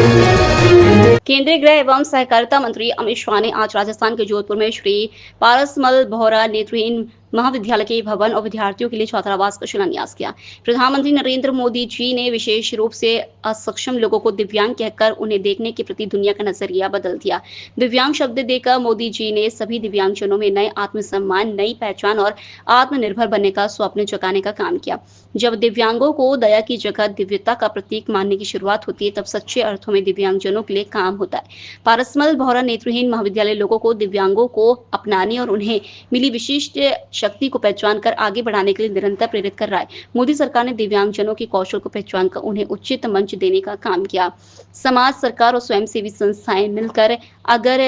केंद्रीय गृह एवं सहकारिता मंत्री अमित शाह ने आज राजस्थान के जोधपुर में श्री पारसमल बोहरा नेत्रहीन महाविद्यालय के भवन और विद्यार्थियों के लिए छात्रावास का शिलान्यास किया। प्रधानमंत्री नरेंद्र मोदी जी ने विशेष रूप से असक्षम लोगों को दिव्यांग कहकर उन्हें देखने के प्रति दुनिया का नजरिया बदल दिया। दिव्यांग शब्द देकर मोदी जी ने सभी दिव्यांगजनों में नए आत्मसम्मान, नई पहचान और आत्मनिर्भर बनने का स्वप्न जगाने का काम किया। जब दिव्यांगों को दया की जगह दिव्यता का प्रतीक मानने की शुरुआत होती है, तब सच्चे अर्थों में दिव्यांगजनों के लिए काम होता है। पारसमल बोहरा नेत्रहीन महाविद्यालय लोगों को दिव्यांगों को अपनाने और उन्हें मिली विशिष्ट शक्ति को पहचान कर आगे बढ़ाने के लिए निरंतर प्रेरित कर रहा है। मोदी सरकार ने दिव्यांगजनों के कौशल को पहचान कर उन्हें उचित मंच देने का काम किया। समाज, सरकार और स्वयंसेवी संस्थाएं मिलकर अगर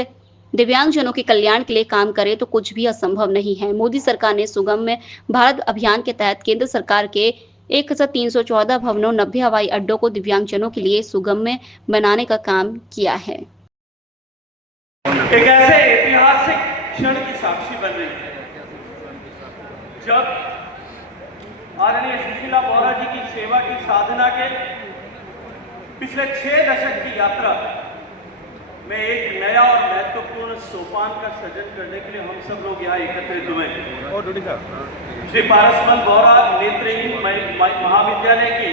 दिव्यांगजनों के कल्याण के लिए काम करें तो कुछ भी असंभव नहीं है। मोदी सरकार ने सुगम्य भारत अभियान के तहत केंद्र सरकार के 1314 भवनों, 90 हवाई अड्डों को दिव्यांगजनों के लिए सुगम्य बनाने का काम किया है। एक ऐसे ऐतिहासिक क्षण की साक्षी बन रही है जब आदरणीय सुशीला बोहरा जी की सेवा की साधना के पिछले 6 दशक की यात्रा में एक नया और महत्वपूर्ण सोपान का सृजन करने के लिए हम सब लोग यहाँ एकत्रित हुए। श्री पारसमल बोहरा नेत्रहीन महाविद्यालय की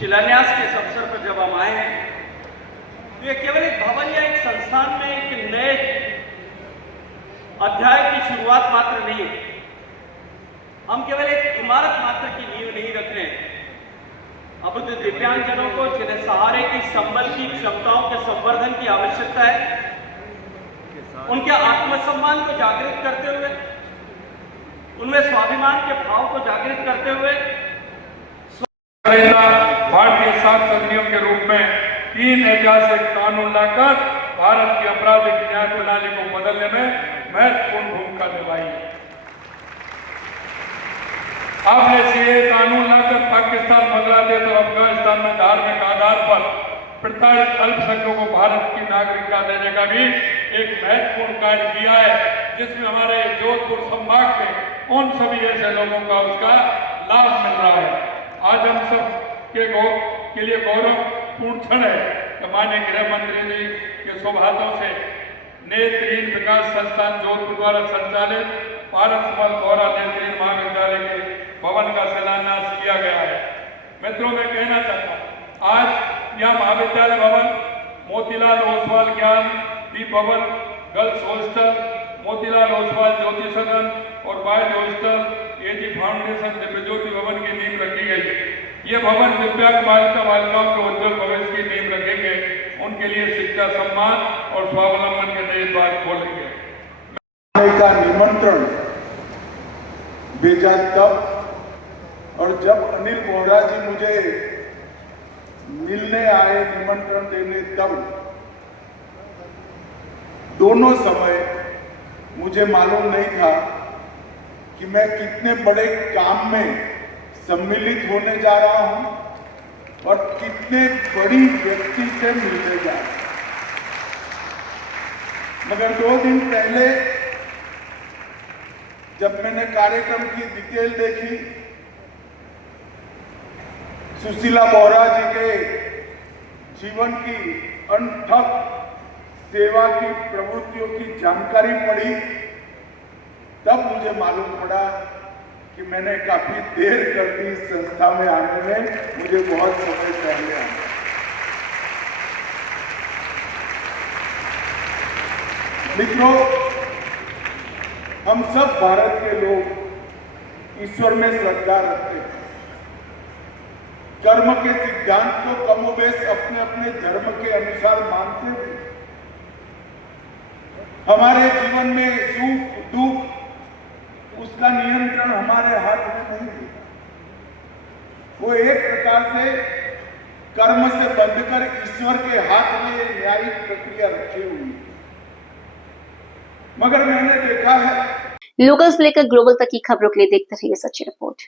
शिलान्यास के इस अवसर पर जब हम आए हैं, तो ये केवल एक भवन या एक संस्थान में एक नए अध्याय की शुरुआत मात्र नहीं है। हम केवल एक इमारत मात्र की नींव नहीं रख रहे हैं। अब तो दिव्यांगजनों को जिन्हें सहारे की, संबल की, क्षमताओं के संवर्धन की आवश्यकता है, उनके आत्मसम्मान को जागृत करते हुए, उनमें स्वाभिमान के भाव को जागृत करते हुए भारतीय संसदीयों के रूप में 3 ऐतिहासिक कानून लाकर भारत की आपराधिक न्याय प्रणाली को बदलने में महत्वपूर्ण भूमिका निभाई। आपने सीए कानून लाकर पाकिस्तान, बांग्लादेश और अफगानिस्तान में धार्मिक आधार पर प्रताड़ित अल्पसंख्यकों को भारत की नागरिकता देने का भी एक महत्वपूर्ण कार्य किया है, जिसमें हमारे जोधपुर संभाग के उन सभी ऐसे लोगों का उसका लाभ मिल रहा है। आज हम सब के लिए गौरवपूर्ण क्षण है कि माननीय गृह मंत्री जी के शुभ हाथों से नेत्रहीन विकास संस्थान जोधपुर द्वारा संचालित पारसमल बोहरा नेत्रहीन महाविद्यालय के भवन का शिलान्यास किया गया है। मित्रों, मैं कहना चाहता हूँ, आज यह महाविद्यालय भवन मोतीलाल ओसवाल ज्ञान दीप भवन, गर्ल्स हॉस्टल, मोतीलाल ओसवाल ज्योति सदन और बॉयज हॉस्टल, एजी फाउंडेशन दिव्यज्योति भवन की नींव रखी गई। ये भवन दिव्यांग बालिकाओं के उज्जवल भविष्य की नींव रखेंगे, उनके लिए शिक्षा, सम्मान और स्वावलंबन के नए द्वार खोलेंगे। का निमंत्रण भेजा तब, और जब अनिल बोहरा जी मुझे मिलने आए, निमंत्रण देने तब, दोनों समय मुझे मालूम नहीं था कि मैं कितने बड़े काम में सम्मिलित होने जा रहा हूं और कितने बड़ी व्यक्ति से मिलने जा रहा हूं। मगर 2 दिन पहले जब मैंने कार्यक्रम की डिटेल देखी, सुशीला बोहरा जी के जीवन की अनथक सेवा की प्रवृत्तियों की जानकारी पड़ी, तब मुझे मालूम पड़ा कि मैंने काफी देर कर दी इस संस्था में आने में, मुझे बहुत समय पहले आना। मित्रों, हम सब भारत के लोग ईश्वर में श्रद्धा रखते हैं। कर्म के सिद्धांत को कमोबेश अपने अपने धर्म के अनुसार मानते हैं। हमारे जीवन में सुख दुख, उसका नियंत्रण हमारे हाथ में नहीं है। वो एक प्रकार से कर्म से बंधकर ईश्वर के हाथ में न्यायिक प्रक्रिया रखी हुई है। मगर मैंने देखा है, लोकल से लेकर ग्लोबल तक की खबरों के लिए देखते रहिए सच्ची रिपोर्ट।